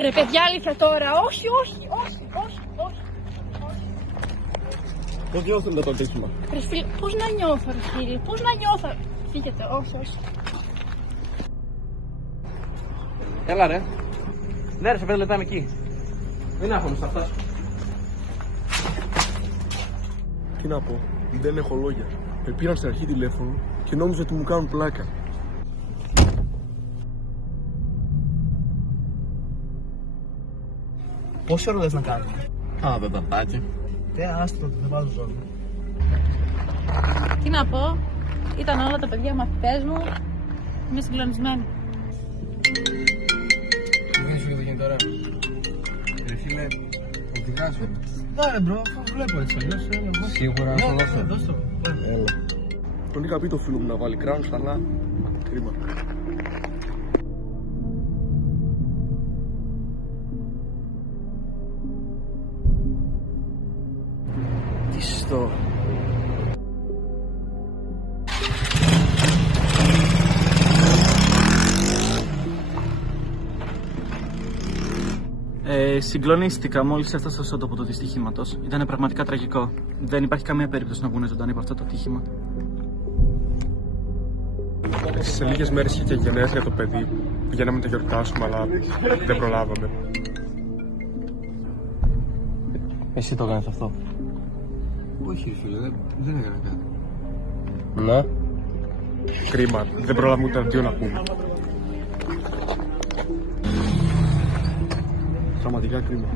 Ρε παιδιά, αλήθεια τώρα, όχι. Πώς νιώθω με το ατύχημα? Ρε φίλε, πώς να νιώθω ρε φίλε, πώς να νιώθω. Φύγετε, όχι. Έλα ρε. Ναι ρε, σε 5 λεπτά είμαι εκεί. Δεν έχω θα φτάσω. Τι να πω, δεν έχω λόγια. Με πήραν στην αρχή τηλέφωνο και νόμιζα ότι μου κάνουν πλάκα. Πόση ώρα λες να κάνουμε? Α, πετατάκι. Άστρο, δεν βάζω ζώνη. Τι να πω, ήταν όλα τα παιδιά μαθητές μου. Είμαι συγκλονισμένη. Δεν σου για το κινητό ρε. Ρε φίλε, οδηγάζω. Δάρε μπρο, αφού βλέπω έτσι αλλιώς. Σίγουρα να το δώσω. Δώσ' το. Έλα. Τον είχα πει το φίλο μου να βάλει κράνος, αλλά κρίμα. Τι στο... Συγκλονίστηκα μόλις έφτασα στο τόπο του δυστυχήματος. Ήταν πραγματικά τραγικό. Δεν υπάρχει καμία περίπτωση να βγουν ζωντανοί από αυτό το ατύχημα. Σε λίγες μέρες είχε και γενέθλια το παιδί. Πηγαίναμε να το γιορτάσουμε, αλλά δεν προλάβαμε. Εσύ το κάνεις αυτό? Όχι φίλε, δεν έκανα κάτι. Να. Κρίμα, δεν προλάβουμε ούτε αντίο να πούμε. Πραγματικά κρίμα.